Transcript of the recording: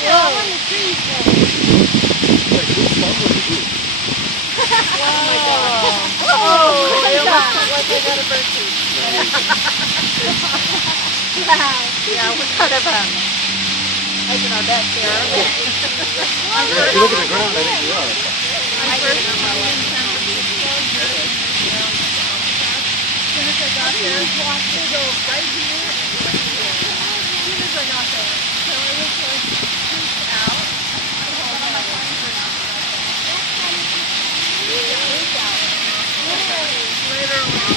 Yeah, I'm on the tree. Wow. Oh my God. Oh, I I almost almost felt like I got a birdie. Wow. Yeah, we're kind of hedging our bets here, aren't we? Yeah, if you look at the ground, I think you are. I'm first in San Francisco. As soon as I got there, I watched it go right here. As soon as I got there. So it was like freaked out. One of my friends were not freaked out. Later on.